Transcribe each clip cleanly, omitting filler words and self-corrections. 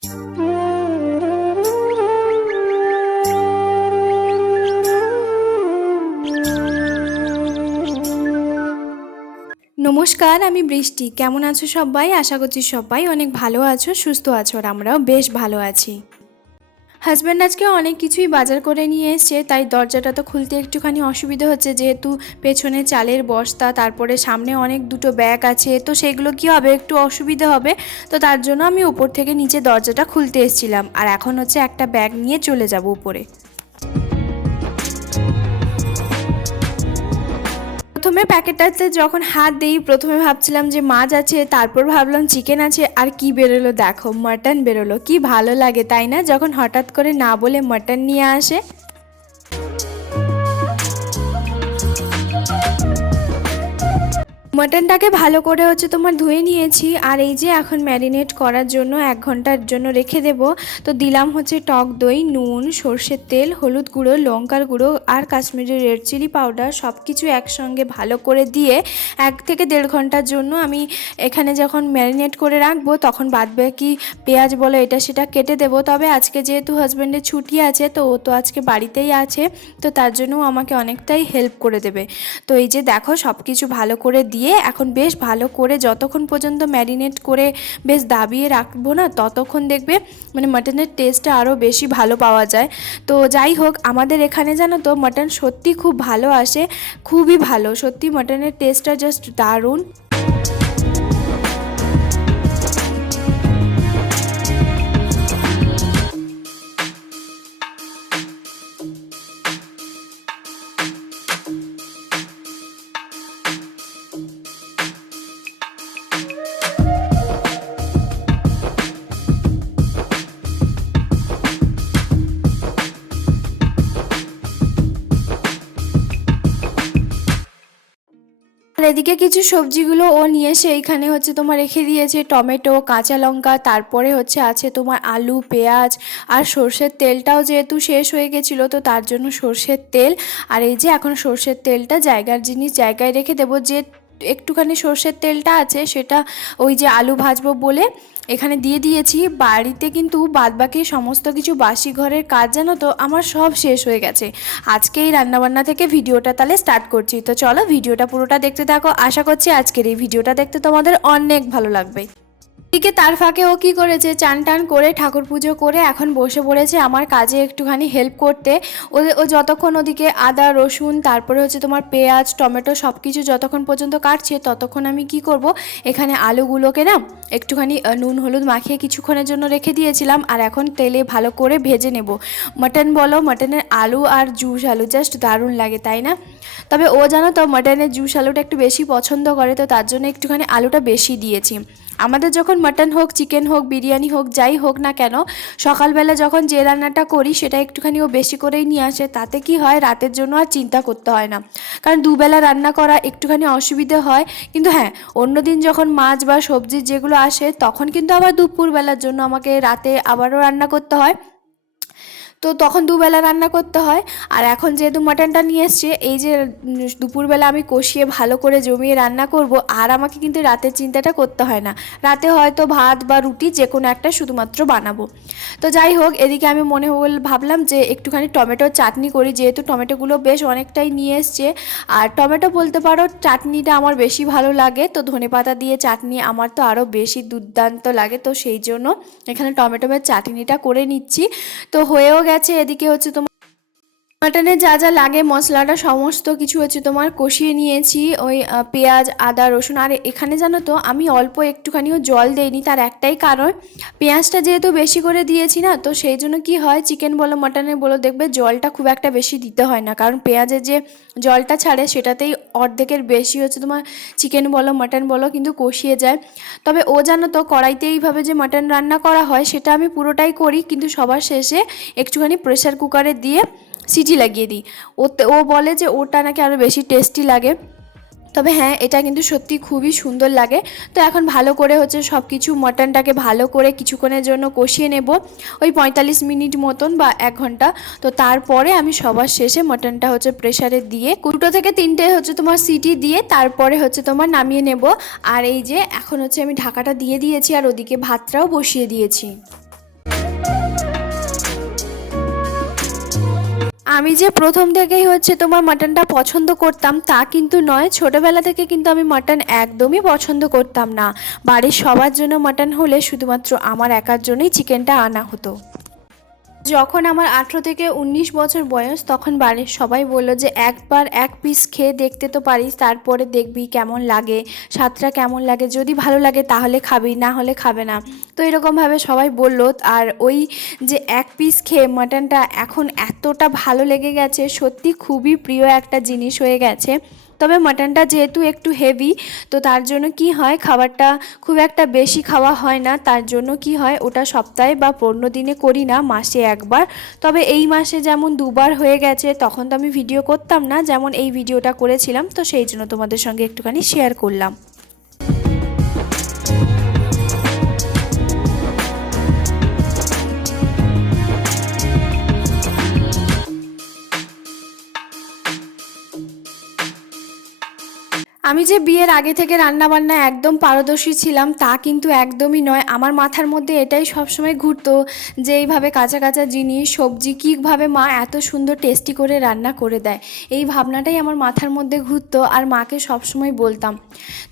নমস্কার, আমি বৃষ্টি। কেমন আছো সবাই? আশা করছি সবাই অনেক ভালো আছো, সুস্থ আছো, আর আমরাও বেশ ভালো আছি। হাজব্যান্ড আজকে অনেক কিছুই বাজার করে নিয়ে এসছে, তাই দরজাটা তো খুলতে একটুখানি অসুবিধা হচ্ছে, যেহেতু পেছনে চালের বস্তা, তারপরে সামনে অনেক দুটো ব্যাগ আছে, তো সেগুলো কি হবে, একটু অসুবিধা হবে। তো তার জন্য আমি উপর থেকে নিচে দরজাটা খুলতে এসেছিলাম, আর এখন হচ্ছে একটা ব্যাগ নিয়ে চলে যাব উপরে। প্রথমে প্যাকেটটাতে যখন হাত দিই, প্রথমে ভাবছিলাম যে মাছ আছে, তারপর ভাবলাম চিকেন আছে, আর কি বেরোলো দেখো, মাটন বেরোলো। কি ভালো লাগে তাই না, যখন হঠাৎ করে না বলে মাটন নিয়ে আসে। মাটনটাকে ভালো করে হচ্ছে তোমার ধুয়ে নিয়েছি, আর এই যে এখন ম্যারিনেট করার জন্য 1 ঘন্টার জন্য রেখে দেব। তো দিলাম হচ্ছে টক দই, নুন, সর্ষের তেল, হলুদ গুঁড়ো, লঙ্কার গুঁড়ো আর কাশ্মীরি রেড চিলি পাউডার, সব কিছু একসঙ্গে ভালো করে দিয়ে 1 থেকে 1.5 ঘন্টার জন্য আমি এখানে যখন ম্যারিনেট করে রাখবো, তখন বাদবাকি পেঁয়াজ বলো এটা সেটা কেটে দেবো। তবে আজকে যেহেতু হাজব্যান্ডের ছুটি আছে, তো ও তো আজকে বাড়িতেই আছে, তো তার জন্য আমাকে অনেকটাই হেল্প করে দেবে। তো এই যে দেখো সব কিছু ভালো করে দিয়ে এখন বেশ ভালো করে যতক্ষণ পর্যন্ত ম্যারিনেট করে বেশ দাবিয়ে রাখবো না, ততক্ষণ দেখবে মানে মাটনের টেস্টটা আরও বেশি ভালো পাওয়া যায়। তো যাই হোক, আমাদের এখানে জানো তো মাটন সত্যি খুব ভালো আসে, খুবই ভালো, সত্যি মাটনের টেস্টটা জাস্ট দারুণ। আর এদিকে কিছু সবজিগুলো ও নিয়ে এসে এইখানে হচ্ছে তোমার রেখে দিয়েছে, টমেটো, কাঁচা লঙ্কা, তারপরে হচ্ছে আছে তোমার আলু, পেঁয়াজ, আর সর্ষের তেলটাও যেহেতু শেষ হয়ে গেছিলো, তো তার জন্য সর্ষের তেল। আর এই যে এখন সর্ষের তেলটা জায়গার জিনিস জায়গায় রেখে দেবো, যে একটুখানি সর্ষের তেলটা আছে সেটা ওই যে আলু ভাজবো বলে এখানে দিয়ে দিয়েছি। বাড়িতে কিন্তু বাদবাকি সমস্ত কিছু বাসি ঘরের কাজ জানো তো আমার সব শেষ হয়ে গেছে। আজকে এই রান্নাবান্না থেকে ভিডিওটা তাহলে স্টার্ট করছি, তো চলো ভিডিওটা পুরোটা দেখতে থাকো। আশা করছি আজকের এই ভিডিওটা দেখতে তোমাদের অনেক ভালো লাগবে। এদিকে তার ফাঁকে ও কী করেছে, চান টান করে ঠাকুর পুজো করে এখন বসে পড়েছে আমার কাজে একটুখানি হেল্প করতে। ও যতক্ষণ ওদিকে আদা, রসুন, তারপরে হচ্ছে তোমার পেঁয়াজ, টমেটো সব কিছু যতক্ষণ পর্যন্ত কাটছে, ততক্ষণ আমি কি করব, এখানে আলুগুলোকে না একটুখানি নুন হলুদ মাখিয়ে কিছুক্ষণের জন্য রেখে দিয়েছিলাম, আর এখন তেলে ভালো করে ভেজে নেব। মাটন বলো, মাটনের আলু আর জুস আলু জাস্ট দারুণ লাগে তাই না। তবে ও জানো তো মাটনের জুস আলুটা একটু বেশি পছন্দ করে, তো তার জন্য একটুখানি আলুটা বেশি দিয়েছি। আমাদের যখন মাটন হোক, চিকেন হোক, বিরিয়ানি হোক, যাই হোক না কেন, সকালবেলা যখন যে রান্নাটা করি সেটা একটুখানি ও বেশি করেই নিয়ে আসে। তাতে কি হয়, রাতের জন্য আর চিন্তা করতে হয় না, কারণ দুবেলা রান্না করা একটুখানি অসুবিধে হয়। কিন্তু হ্যাঁ, অন্যদিন যখন মাছ বা সবজির যেগুলো আসে, তখন কিন্তু আবার দুপুরবেলার জন্য আমাকে রাতে আবারও রান্না করতে হয়, তো তখন দুবেলা রান্না করতে হয়। আর এখন যেহেতু মাটনটা নিয়ে এসছে, এই যে দুপুরবেলা আমি কষিয়ে ভালো করে জমিয়ে রান্না করব, আর আমাকে কিন্তু রাতের চিন্তাটা করতে হয় না। রাতে হয়তো ভাত বা রুটি যে কোনো একটা শুধুমাত্র বানাবো। তো যাই হোক, এদিকে আমি ভাবলাম যে একটুখানি টমেটোর চাটনি করি, যেহেতু টমেটোগুলো বেশ অনেকটাই নিয়ে এসছে। আর টমেটো বলতে পারো চাটনিটা আমার বেশি ভালো লাগে, তো ধনেপাতা দিয়ে চাটনি আমার তো আরও বেশি দুর্দান্ত লাগে, তো সেই জন্য এখানে টমেটোর চাটনিটা করে নিচ্ছি। তো হয়েও গেছে। এদিকে হচ্ছে তোমার মাটনে যা যা লাগে মশলাটা সমস্ত কিছু হচ্ছে তোমার কষিয়ে নিয়েছি, ওই পেঁয়াজ, আদা, রসুন। আর এখানে জানো তো আমি অল্প একটুখানিও জল দেইনি, তার একটাই কারণ, পেঁয়াজটা যেহেতু বেশি করে দিয়েছি না, তো সেই জন্য কি হয়, চিকেন বলো মাটনে বলো, দেখবে জলটা খুব একটা বেশি দিতে হয় না, কারণ পেঁয়াজের যে জলটা ছাড়ে সেটাতেই অর্ধেকের বেশি হচ্ছে তোমার চিকেন বলো মাটন বলো কিন্তু কষিয়ে যায়। তবে ও জানো তো কড়াইতে এইভাবে যে মাটন রান্না করা হয় সেটা আমি পুরোটাই করি, কিন্তু সবার শেষে একটুখানি প্রেসার কুকারে দিয়ে সিটি লাগিয়ে দিই। ও বলে যে ওটা নাকি আরও বেশি টেস্টি লাগে। তবে হ্যাঁ, এটা কিন্তু সত্যি খুবই সুন্দর লাগে। তো এখন ভালো করে হচ্ছে সব কিছু মাটনটাকে ভালো করে কিছুক্ষণের জন্য কষিয়ে নেব, ওই 45 মিনিট মতন বা 1 ঘন্টা। তো তারপরে আমি সবার শেষে মাটনটা হচ্ছে প্রেসারে দিয়ে 2 থেকে 3টে হচ্ছে তোমার সিটি দিয়ে তারপরে হচ্ছে তোমার নামিয়ে নেব। আর এই যে এখন হচ্ছে আমি ঢাকাটা দিয়ে দিয়েছি, আর ওদিকে ভাতটাও বসিয়ে দিয়েছি। আমি যে প্রথম থেকেই হচ্ছে তোমার মাটনটা পছন্দ করতাম তা কিন্তু নয়, ছোটোবেলা থেকে কিন্তু আমি মাটন একদমই পছন্দ করতাম না। বাড়ির সবার জন্য মাটন হলে শুধুমাত্র আমার একার জন্যই চিকেনটা আনা হতো। যখন আমার 18 থেকে 19 বছর বয়স তখন বাড়ির সবাই বললো যে একবার এক পিস খেয়ে দেখতে তো পারিস, তারপরে দেখবি কেমন লাগে, স্বাদটা কেমন লাগে, যদি ভালো লাগে তাহলে খাবি, না হলে খাবে না। তো এরকমভাবে সবাই বললো। আর ওই যে এক পিস খেয়ে মাটনটা এখন এতটা ভালো লেগে গেছে, সত্যি খুবই প্রিয় একটা জিনিস হয়ে গেছে। তবে মাটনটা যেহেতু একটু হেভি, তো তার জন্য কি হয়, খাবারটা খুব একটা বেশি খাওয়া হয় না। তার জন্য কি হয়, ওটা সপ্তাহে বা 15 দিনে করি না, মাসে একবার। তবে এই মাসে যেমন দুবার হয়ে গেছে, তখন তো আমি ভিডিও করতাম না, যেমন এই ভিডিওটা করেছিলাম, তো সেই জন্য তোমাদের সঙ্গে একটুখানি শেয়ার করলাম। আমি যে বিয়ের আগে থেকে রান্নাবান্না একদম পারদর্শী ছিলাম তা কিন্তু একদমই নয়। আমার মাথার মধ্যে এটাই সবসময় ঘুরতো যে এইভাবে কাঁচা কাঁচা জিনিস, সবজি কীভাবে মা এত সুন্দর টেস্টি করে রান্না করে দেয়, এই ভাবনাটাই আমার মাথার মধ্যে ঘুরতো। আর মাকে সবসময় বলতাম,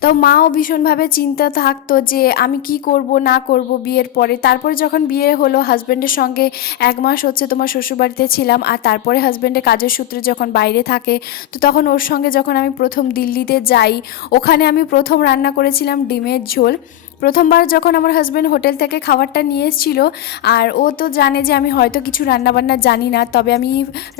তো মাও ভীষণভাবে চিন্তা থাকতো যে আমি কি করব না করব বিয়ের পরে। তারপরে যখন বিয়ে হলো, হাজব্যান্ডের সঙ্গে 1 মাস হচ্ছে তোমার শ্বশুরবাড়িতে ছিলাম, আর তারপরে হাজব্যান্ডের কাজের সূত্রে যখন বাইরে থাকে, তো তখন ওর সঙ্গে যখন আমি প্রথম দিল্লিতে যাই, ওখানে আমি প্রথম রান্না করেছিলাম ডিমের ঝোল। প্রথমবার যখন আমার হাজব্যান্ড হোটেল থেকে খাবারটা নিয়ে এসেছিলো, আর ও তো জানে যে আমি হয়তো কিছু রান্নাবান্না জানি না, তবে আমি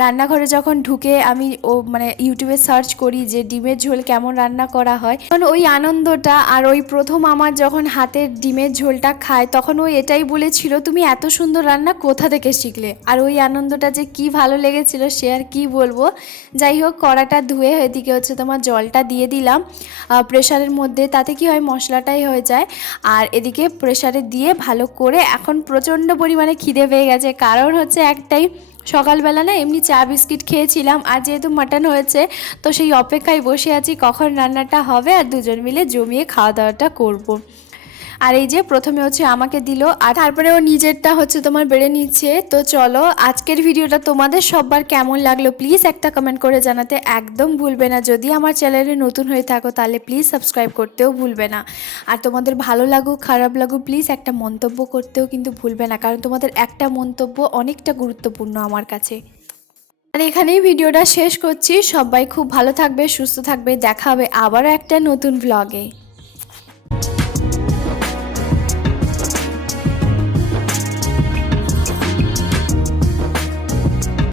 রান্নাঘরে যখন ঢুকে আমি মানে ইউটিউবে সার্চ করি যে ডিমের ঝোল কেমন রান্না করা হয়, তখন ওই আনন্দটা, আর ওই প্রথম আমার যখন হাতের ডিমের ঝোলটা খায়, তখন ও এটাই বলেছিল তুমি এত সুন্দর রান্না কোথা থেকে শিখলে। আর ওই আনন্দটা যে কি ভালো লেগেছিল সে আর কি বলবো। যাই হোক, কড়াটা ধুয়ে এদিকে হচ্ছে তোমার জলটা দিয়ে দিলাম প্রেশারের মধ্যে, তাতে কি হয় মশলাটাই হয়ে যায়। আর এদিকে প্রেশারে দিয়ে ভালো করে, এখন প্রচণ্ড পরিমাণে খিদে পেয়ে গেছে, কারণ হচ্ছে একটাই, সকালবেলা না এমনি চা বিস্কিট খেয়েছিলাম, আর যেহেতু মাটন হয়েছে তো সেই অপেক্ষায় বসে আছি কখন রান্নাটা হবে আর দুজন মিলে জমিয়ে খাওয়া দাওয়াটা করব। আর এই যে প্রথমে হচ্ছে আমাকে দিল, আর তারপরে ও নিজেরটা হচ্ছে তোমার বেড়ে নিচ্ছে। তো চলো, আজকের ভিডিওটা তোমাদের সবার কেমন লাগলো প্লিজ একটা কমেন্ট করে জানাতে একদম ভুলবে না। যদি আমার চ্যানেলে নতুন হয়ে থাকো তাহলে প্লিজ সাবস্ক্রাইব করতেও ভুলবে না। আর তোমাদের ভালো লাগুক খারাপ লাগুক প্লিজ একটা মন্তব্য করতেও কিন্তু ভুলবে না, কারণ তোমাদের একটা মন্তব্য অনেকটা গুরুত্বপূর্ণ আমার কাছে। আর এখানেই ভিডিওটা শেষ করছি। সবাই খুব ভালো থাকবে, সুস্থ থাকবে, দেখা হবে আবারও একটা নতুন ভ্লগে।